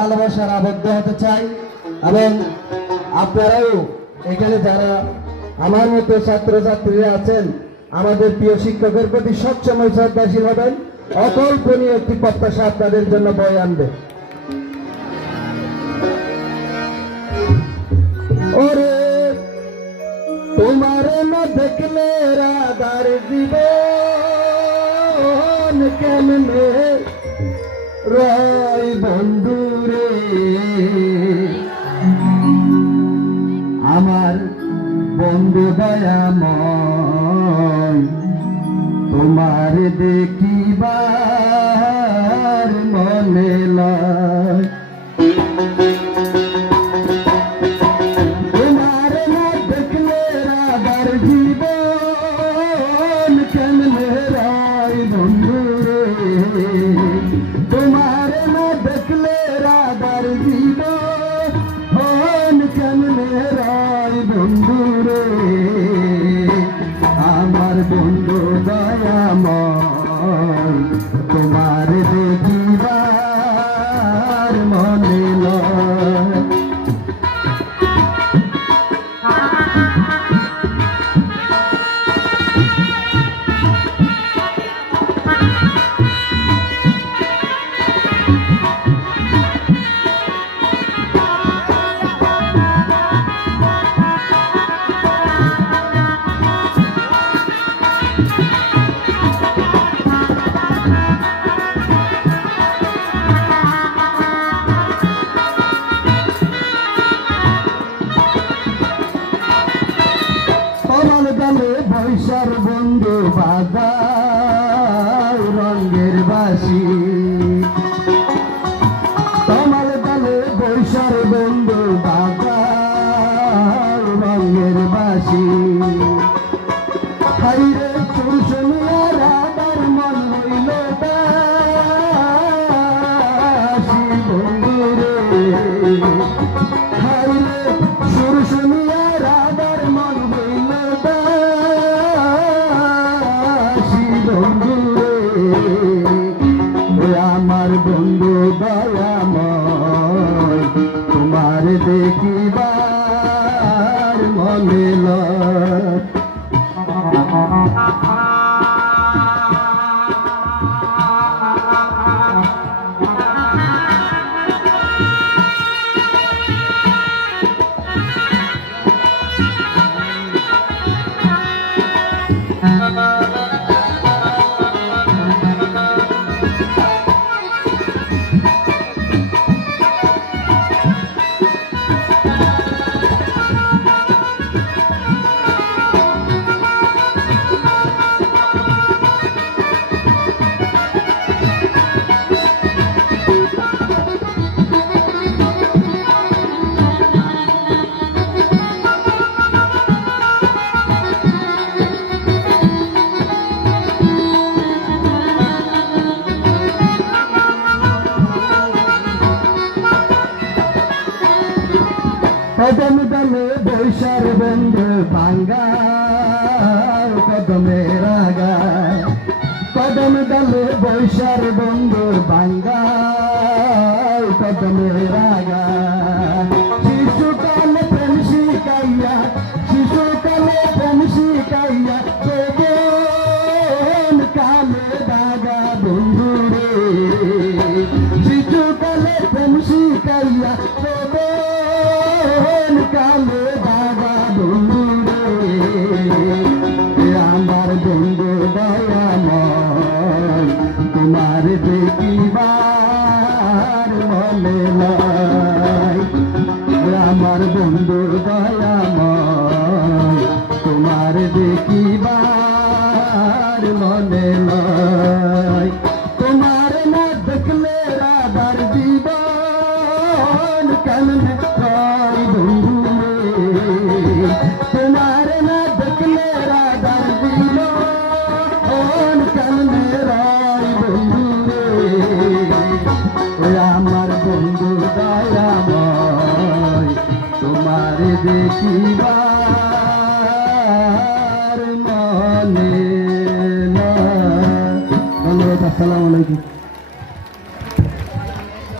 ভালোবাসার আবদ্ধ হতে চাই এবং আপনারাও এখানে যারা আমার মতো ছাত্রছাত্রীরা আছেন, আমাদের প্রিয় শিক্ষকের প্রতি সবসময় শ্রদ্ধাশীল হবেন। অকল্পনীয় একটি প্রত্যাশা আপনাদের জন্য বয়ে আনবে। তোমার দেখলে রাধার জীবন কেমনে রয়? বন্ধুরে আমার বন্ধু দয়াময় তোমার দেখিবার মনে লয়। মনে বৈশার বন্ধু বাগা রঙের বাসি। তোমার দলে বৈশার বন্ধু কদম দলে বৈশার বন্ধু ভাঙ্গা কদমে রাগা। কদম দলে বৈশার বন্ধু ভাঙ্গা কদমে রাগায় দেখিবার বলে নাই। আমার বন্ধু দয়াময়, তোমার দেখিবার মনে নয় তোমার না দেখলে রাধার জীবন কেমনে আমার বন্ধু দয়াময় তোমার দেখিবার মনে আসসালামু আলাইকুম।